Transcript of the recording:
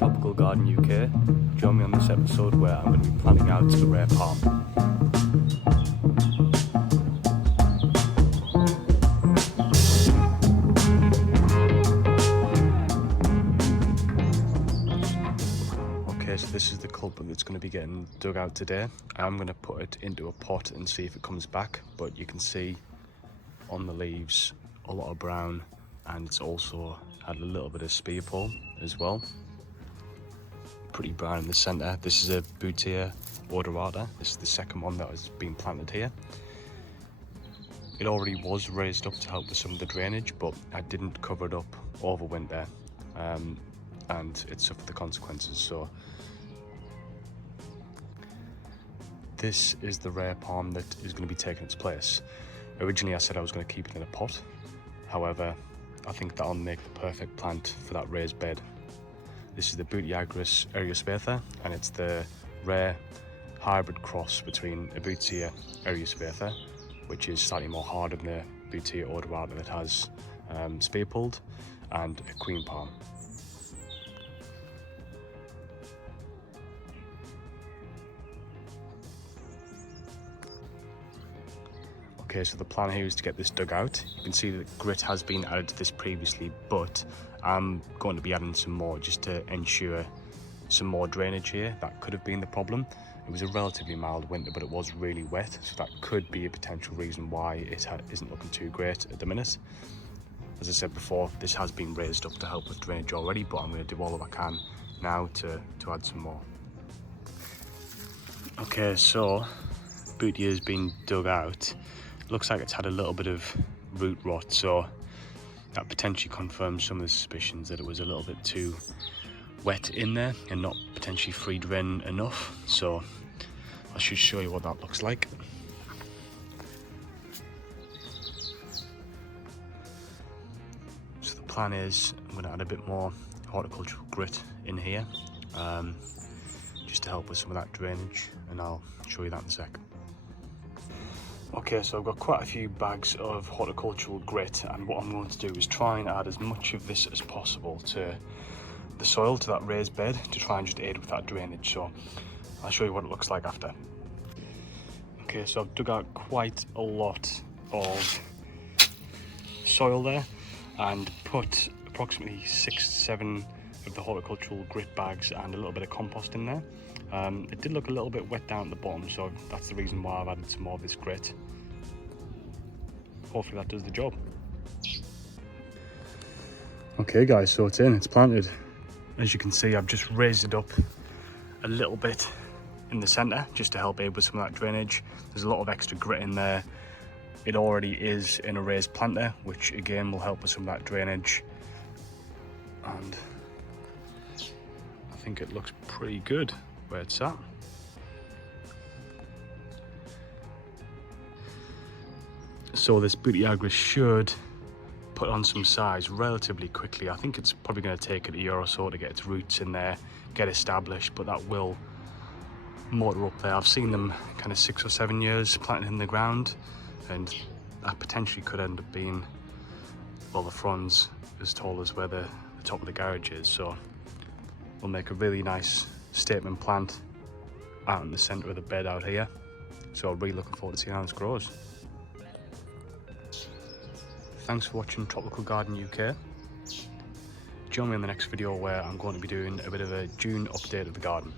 Tropical Garden UK. Join me on this episode where I'm going to be planting out a rare palm. Okay, so this is the culprit that's going to be getting dug out today. I'm going to put it into a pot and see if it comes back, but you can see on the leaves a lot of brown, and it's also had a little bit of spear pole as well. Pretty brown in the centre. This is a butyagrus. This is the second one that has been planted here. It already was raised up to help with some of the drainage, but I didn't cover it up over winter, and it suffered the consequences. So this is the rare palm that is going to be taking its place. Originally I said I was going to keep it in a pot. However, I think that'll make the perfect plant for that raised bed. This is the butyagrus eriospatha, and it's the rare hybrid cross between a butyagrus, which is slightly more hard than the butyagrus that has spear pulled, and a queen palm. Okay, so the plan here is to get this dug out. You can see that grit has been added to this previously, but I'm going to be adding some more just to ensure some more drainage here. That could have been the problem. It was a relatively mild winter, but it was really wet, so that could be a potential reason why it isn't looking too great at the minute. As I said before, this has been raised up to help with drainage already, but I'm going to do all that I can now to add some more. Okay, so booty has been dug out. Looks like it's had a little bit of root rot, so that potentially confirms some of the suspicions that it was a little bit too wet in there and not potentially free drain enough. So I should show you what that looks like. So the plan is I'm going to add a bit more horticultural grit in here, just to help with some of that drainage, and I'll show you that in a sec. Okay, so I've got quite a few bags of horticultural grit, and what I'm going to do is try and add as much of this as possible to the soil, to that raised bed, to try and just aid with that drainage. So I'll show you what it looks like after. Okay, so I've dug out quite a lot of soil there and put approximately 6-7 of the horticultural grit bags and a little bit of compost in there. It did look a little bit wet down at the bottom, so that's the reason why I've added some more of this grit. Hopefully that does the job. Okay guys, so it's in, it's planted. As you can see, I've just raised it up a little bit in the centre just to help aid with some of that drainage. There's a lot of extra grit in there. It already is in a raised planter, which again will help with some of that drainage. And I think it looks pretty good where it's at. So this butyagrus should put on some size relatively quickly. I think it's probably going to take it a year or so to get its roots in there, get established, but that will motor up there. I've seen them kind of 6 or 7 years planted in the ground, and that potentially could end up being, well, the fronds as tall as where the top of the garage is. So we'll make a really nice statement plant out in the centre of the bed out here. So I'm really looking forward to seeing how this grows. Thanks for watching Tropical Garden UK. Join me in the next video where I'm going to be doing a bit of a June update of the garden.